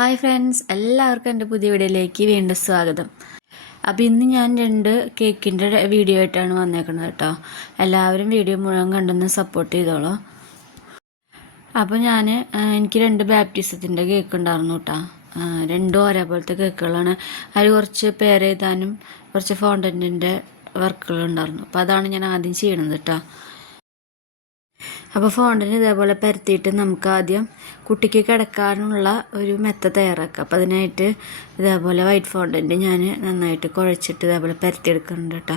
Hi friends എല്ലാവർക്കും എന്റെ പുതിയ വീഡിയോയിലേക്ക് വീണ്ടും സ്വാഗതം. അപ്പോൾ ഇന്ന് ഞാൻ രണ്ട് കേക്കിന്റെ വീഡിയോ ആയിട്ടാണ് വന്നേക്കുന്നത് കേട്ടോ. എല്ലാവരും വീഡിയോ മുഴുവൻ കണ്ടൊന്ന് സപ്പോർട്ട് ചെയ്തോളൂ. അപ്പോൾ ഞാൻ എനിക്ക് രണ്ട് ബാപ്റ്റിസത്തിന്റെ കേക്ക് ഉണ്ടായിരുന്നു കേട്ടോ. രണ്ടും ഒരേപോലത്തെ കേക്കുകളാണ് അതിൽ കുറച്ച് പേരെഴുതാനും കുറച്ച് ഫോണ്ടന്റിന്റെ വർക്കുകൾ ഉണ്ടായിരുന്നു. അപ്പോൾ അതാണ് ഞാൻ ആദ്യം ചെയ്യണത് കേട്ടോ. അപ്പോൾ ഫോണ്ടിന് ഇതേപോലെ പരത്തിയിട്ട് നമുക്ക് ആദ്യം കുട്ടിക്ക് കിടക്കാനുള്ള ഒരു മെത്ത തയ്യാറാക്കാം. അപ്പോൾ അതിനായിട്ട് ഇതേപോലെ വൈറ്റ് ഫോണ്ടന്റ് ഞാൻ നന്നായിട്ട് കുഴച്ചിട്ട് ഇതേപോലെ പരത്തിയെടുക്കുന്നുണ്ട് കേട്ടോ.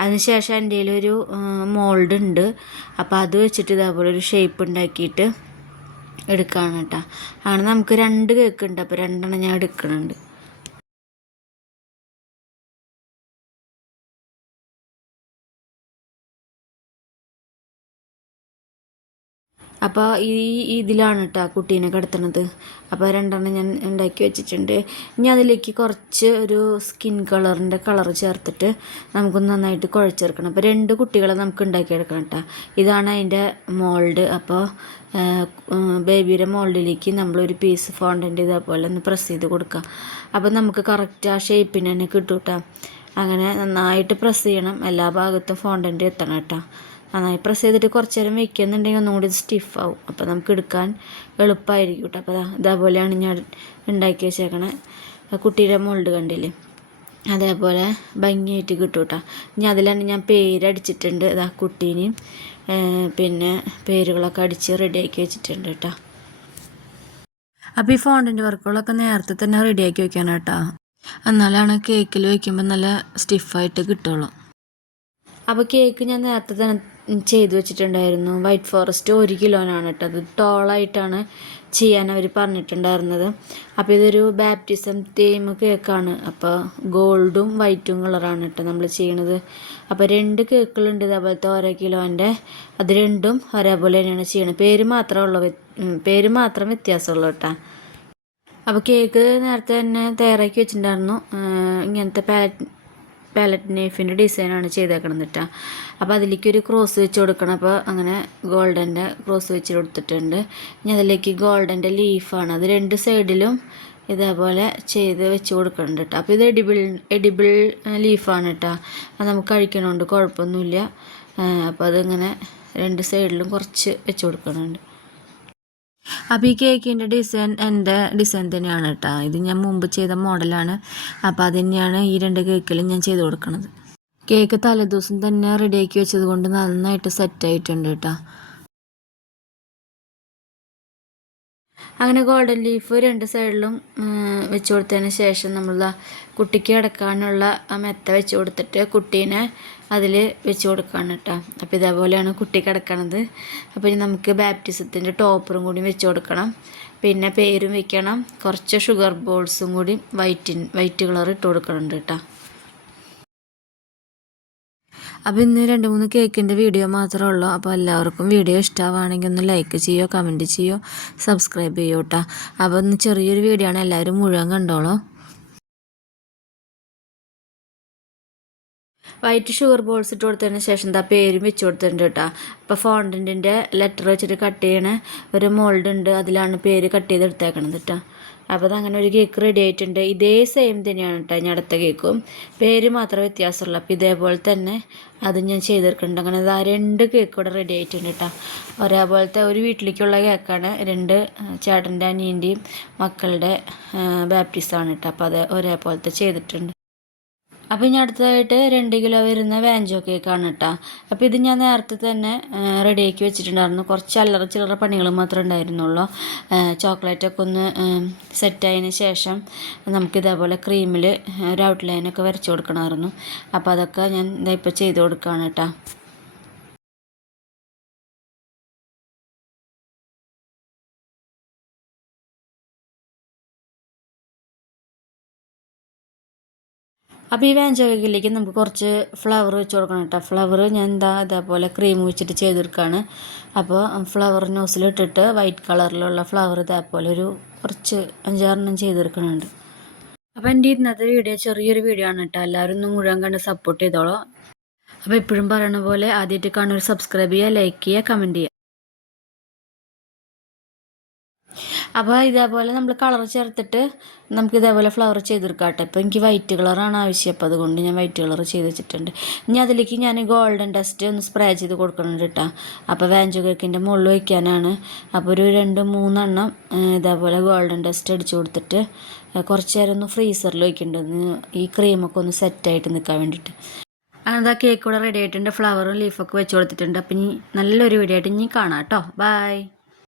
അതിനുശേഷം എന്റെ ഒരു മോൾഡ് ഉണ്ട്. അപ്പോൾ അത് വെച്ചിട്ട് ഇതേപോലെ ഒരു ഷേപ്പ് ഉണ്ടാക്കിയിട്ട് എടുക്കുകയാണ് കേട്ടോ. അങ്ങനെ നമുക്ക് രണ്ട് കേക്ക് ഉണ്ട്. അപ്പോൾ രണ്ടെണ്ണം ഞാൻ എടുക്കുന്നുണ്ട്. അപ്പോൾ ഈ ഇതിലാണ് കേട്ടോ കുട്ടീനെ കിടത്തണത്. അപ്പോൾ രണ്ടെണ്ണം ഞാൻ ഉണ്ടാക്കി വെച്ചിട്ടുണ്ട്. ഇനി അതിലേക്ക് കുറച്ച് ഒരു സ്കിൻ കളറിന്റെ കളർ ചേർത്തിട്ട് നമുക്ക് നന്നായിട്ട് കുഴച്ചെടുക്കണം. അപ്പോൾ രണ്ട് കുട്ടികളെ നമുക്ക് ഉണ്ടാക്കിയെടുക്കണം കേട്ടോ ഇതാണ് അതിന്റെ മോൾഡ്. അപ്പോൾ ബേബിയുടെ മോൾഡിലേക്ക് നമ്മളൊരു പീസ് ഫോണ്ടിന്റെ ഇതേപോലെ ഒന്ന് പ്രസ് ചെയ്ത് കൊടുക്കുക അപ്പോൾ നമുക്ക് കറക്റ്റ് ആ ഷേപ്പിന് തന്നെ കിട്ടും കേട്ടോ അങ്ങനെ നന്നായിട്ട് പ്രസ് ചെയ്യണം. എല്ലാ ഭാഗത്തും ഫോണ്ടന്റ് എത്തണം കേട്ടോ നന്നായി പ്രസ് ചെയ്തിട്ട് കുറച്ച് നേരം വെക്കുന്നുണ്ടെങ്കിൽ ഒന്നുകൂടി സ്റ്റിഫ് സ്റ്റിഫാവും അപ്പോൾ നമുക്ക് എടുക്കാൻ എളുപ്പമായിരിക്കും കേട്ടോ അപ്പോൾ ഇതേപോലെയാണ് ഞാൻ ഉണ്ടാക്കി വെച്ചേക്കണേ. കുട്ടിയുടെ മോൾഡ് കണ്ടില്ലേ? അതേപോലെ ഭംഗിയായിട്ട് കിട്ടും കേട്ടോ ഇനി അതിലാണ് ഞാൻ പേരടിച്ചിട്ടുണ്ട് ഇതാ കുട്ടീനെയും പിന്നെ പേരുകളൊക്കെ അടിച്ച് റെഡിയാക്കി വെച്ചിട്ടുണ്ട് കേട്ടോ അപ്പോൾ ഈ ഫോണ്ടിന്റെ വർക്കുകളൊക്കെ നേരത്തെ തന്നെ റെഡിയാക്കി വെക്കണം കേട്ടോ എന്നാലാണ് കേക്കിൽ വയ്ക്കുമ്പോൾ നല്ല സ്റ്റിഫായിട്ട് കിട്ടുള്ളൂ. അപ്പോൾ കേക്ക് ഞാൻ നേരത്തെ തന്നെ ചെയ്തു വെച്ചിട്ടുണ്ടായിരുന്നു. വൈറ്റ് ഫോറസ്റ്റ് ഒരു കിലോനാണ് കേട്ടോ ടോളായിട്ടാണ് ചെയ്യാൻ അവർ പറഞ്ഞിട്ടുണ്ടായിരുന്നത്. അപ്പോൾ ഇതൊരു ബാപ്റ്റിസം തീം കേക്കാണ്. അപ്പോൾ ഗോൾഡും വൈറ്റും കളറാണ് കേട്ടോ നമ്മൾ ചെയ്യണത്. അപ്പോൾ രണ്ട് കേക്കുകളുണ്ട് ഇതേപോലത്തെ ഓരോ കിലോന്റെ അത് രണ്ടും ഒരേപോലെ തന്നെയാണ് ചെയ്യണത്. പേര് മാത്രമേ ഉള്ളൂ പേര് മാത്രം വ്യത്യാസമുള്ളൂ കേട്ടോ അപ്പോൾ കേക്ക് നേരത്തെ തന്നെ തയ്യാറാക്കി വെച്ചിട്ടുണ്ടായിരുന്നു. ഇങ്ങനത്തെ പാലറ്റ് പാലറ്റ് നൈഫിന്റെ ഡിസൈനാണ് ചെയ്തേക്കണം കേട്ടോ അപ്പോൾ അതിലേക്ക് ഒരു ക്രോസ് വെച്ച് കൊടുക്കണം. അപ്പോൾ അങ്ങനെ ഗോൾഡന്റെ ക്രോസ് വെച്ച് കൊടുത്തിട്ടുണ്ട്. ഇനി അതിലേക്ക് ഗോൾഡന്റെ ലീഫാണ് അത് രണ്ട് സൈഡിലും ഇതേപോലെ ചെയ്ത് വെച്ച് കൊടുക്കുന്നുണ്ട് കേട്ടോ അപ്പോൾ ഇത് എഡിബിൾ എഡിബിൾ ലീഫാണ് കേട്ടോ അത് നമുക്ക് കഴിക്കണോണ്ട് കുഴപ്പമൊന്നുമില്ല. അപ്പോൾ അതിങ്ങനെ രണ്ട് സൈഡിലും കുറച്ച് വെച്ച് കൊടുക്കുന്നുണ്ട് അപ്പോൾ ഈ കേക്കിന്റെ ഡിസൈൻ എന്റെ ഡിസൈൻ തന്നെയാണ് കേട്ടോ ഇത് ഞാൻ മുമ്പ് ചെയ്ത മോഡലാണ്. അപ്പോൾ അത് തന്നെയാണ് ഈ രണ്ട് കേക്കിലും ഞാൻ ചെയ്ത് കൊടുക്കുന്നത് കേക്ക് തലേദിവസം തന്നെ റെഡിയാക്കി വെച്ചത് കൊണ്ട് നന്നായിട്ട് സെറ്റായിട്ടുണ്ട് കേട്ടോ അങ്ങനെ ഗോൾഡൻ ലീഫ് രണ്ട് സൈഡിലും വെച്ച് കൊടുത്തതിന് ശേഷം നമ്മൾ കുട്ടിക്ക് കിടക്കാനുള്ള ആ മെത്ത വെച്ച് കൊടുത്തിട്ട് കുട്ടീനെ അതിൽ വെച്ച് കൊടുക്കുകയാണ് കേട്ടോ അപ്പോൾ ഇതേപോലെയാണ് കുട്ടി കിടക്കണത് അപ്പോൾ ഇനി നമുക്ക് ബാപ്റ്റിസത്തിന്റെ ടോപ്പറും കൂടി വെച്ച് കൊടുക്കണം. പിന്നെ പേരും വെക്കണം. കുറച്ച് ഷുഗർ ബോൾസും കൂടി വൈറ്റിൻ വൈറ്റ് കളർ ഇട്ട് കൊടുക്കണുണ്ട് കേട്ടോ അപ്പോൾ ഇന്ന് രണ്ട് മൂന്ന് കേക്കിന്റെ വീഡിയോ മാത്രമേ ഉള്ളൂ. അപ്പോൾ എല്ലാവർക്കും വീഡിയോ ഇഷ്ടമാവുകയാണെങ്കിൽ ഒന്ന് ലൈക്ക് ചെയ്യുമോ കമന്റ് ചെയ്യുമോ സബ്സ്ക്രൈബ് ചെയ്യൂട്ടോ അപ്പോൾ ഒന്ന് ചെറിയൊരു വീഡിയോ ആണ്. എല്ലാവരും മുഴുവൻ കണ്ടോളൂ. വൈറ്റ് ഷുഗർ ബോൾസ് ഇട്ട് കൊടുത്തതിന് ശേഷം എന്താ പേരും വെച്ച് കൊടുത്തിട്ടുണ്ട് കേട്ടോ. അപ്പോൾ ഫോണ്ടന്റിന്റെ ലെറ്റർ വെച്ചിട്ട് കട്ട് ചെയ്യണ ഒരു മോൾഡ് ഉണ്ട്. അതിലാണ് പേര് കട്ട് ചെയ്ത് എടുത്തേക്കണത് കേട്ടോ അപ്പോൾ അങ്ങനെ ഒരു കേക്ക് റെഡി ആയിട്ടുണ്ട്. ഇതേ സെയിം തന്നെയാണ് കേട്ടോ ഞാൻ അടുത്ത കേക്കും പേര് മാത്രം വ്യത്യാസമുള്ളൂ. അപ്പോൾ ഇതേപോലെ തന്നെ അത് ഞാൻ ചെയ്തെടുക്കുന്നുണ്ട്. അങ്ങനെ ആ രണ്ട് കേക്ക് ഇവിടെ റെഡി ആയിട്ടുണ്ട് കേട്ടോ. ഒരേപോലത്തെ ഒരു വീട്ടിലേക്കുള്ള കേക്കാണ് രണ്ട് ചേട്ടന്റെ അനിയന്റെയും മക്കളുടെ ബാപ്റ്റിസാണ് കേട്ടോ. അപ്പോൾ അത് ഒരേപോലത്തെ ചെയ്തിട്ടുണ്ട്. അപ്പോൾ ഇനി അടുത്തതായിട്ട് രണ്ട് കിലോ വരുന്ന വാഞ്ചോ കേക്കാണ് കേട്ടോ അപ്പോൾ ഇത് ഞാൻ നേരത്തെ തന്നെ റെഡിയാക്കി വെച്ചിട്ടുണ്ടായിരുന്നു. കുറച്ച് അല്ലറ ചില്ലറ പണികൾ മാത്രമേ ഉണ്ടായിരുന്നുള്ളൂ. ചോക്ലേറ്റൊക്കെ ഒന്ന് സെറ്റായതിന് ശേഷം നമുക്ക് ഇതേപോലെ ക്രീമിൽ ഒരു ഔട്ട്ലൈനൊക്കെ വരച്ച് കൊടുക്കണമായിരുന്നു. അപ്പോൾ അതൊക്കെ ഞാൻ ഇപ്പോൾ ചെയ്ത് കൊടുക്കുകയാണ് കേട്ടോ അപ്പോൾ ഈ വേഞ്ചകയിലേക്ക് നമുക്ക് കുറച്ച് ഫ്ലവർ വെച്ച് കൊടുക്കണം കേട്ടോ. ഫ്ലവർ ഞാൻ എന്താ ഇതേപോലെ ക്രീം വെച്ചിട്ട് ചെയ്തെടുക്കുകയാണ് അപ്പോൾ ഫ്ലവർ നോസിലിട്ടിട്ട് വൈറ്റ് കളറിലുള്ള ഫ്ലവർ ഇതേപോലെ ഒരു കുറച്ച് അഞ്ചാറെണ്ണം ചെയ്തെടുക്കുന്നുണ്ട് അപ്പോൾ എന്റെ ഇന്നത്തെ വീഡിയോ ചെറിയൊരു വീഡിയോ ആണ് കേട്ടോ. എല്ലാവരും ഒന്ന് മുഴുവൻ കണ്ട് സപ്പോർട്ട് ചെയ്തോളോ. അപ്പോൾ എപ്പോഴും പറയണ പോലെ ആദ്യമായിട്ട് കാണുന്നവർ സബ്സ്ക്രൈബ് ചെയ്യുക ലൈക്ക് ചെയ്യുക കമന്റ് ചെയ്യുക. അപ്പോൾ ഇതേപോലെ നമ്മൾ കളർ ചേർത്തിട്ട് നമുക്ക് ഇതേപോലെ ഫ്ലവർ ചെയ്തെടുക്കാം കേട്ടോ ഇപ്പോൾ എനിക്ക് വൈറ്റ് കളറാണ് ആവശ്യം. അപ്പോൾ അതുകൊണ്ട് ഞാൻ വൈറ്റ് കളർ ചെയ്ത് വെച്ചിട്ടുണ്ട്. ഇനി അതിലേക്ക് ഞാൻ ഗോൾഡൻ ഡസ്റ്റ് ഒന്ന് സ്പ്രേ ചെയ്ത് കൊടുക്കുന്നുണ്ട് കേട്ടോ അപ്പോൾ വാഞ്ചു കേക്കിന്റെ മുകളിൽ വയ്ക്കാനാണ് അപ്പോൾ ഒരു രണ്ട് മൂന്നെണ്ണം ഇതേപോലെ ഗോൾഡൻ ഡസ്റ്റ് അടിച്ചു കൊടുത്തിട്ട് കുറച്ച് നേരം ഒന്ന് ഫ്രീസറിൽ വയ്ക്കേണ്ടത് ഈ ക്രീമൊക്കെ ഒന്ന് സെറ്റായിട്ട് നിൽക്കാൻ വേണ്ടിയിട്ട് അതാ കേക്ക് കൂടെ റെഡി ആയിട്ടുണ്ട്. ഫ്ലവറും ലീഫൊക്കെ വെച്ച് കൊടുത്തിട്ടുണ്ട്. അപ്പം ഇനി നല്ലൊരു വീഡിയോ ആയിട്ട് ഇനി കാണാം കേട്ടോ ബൈ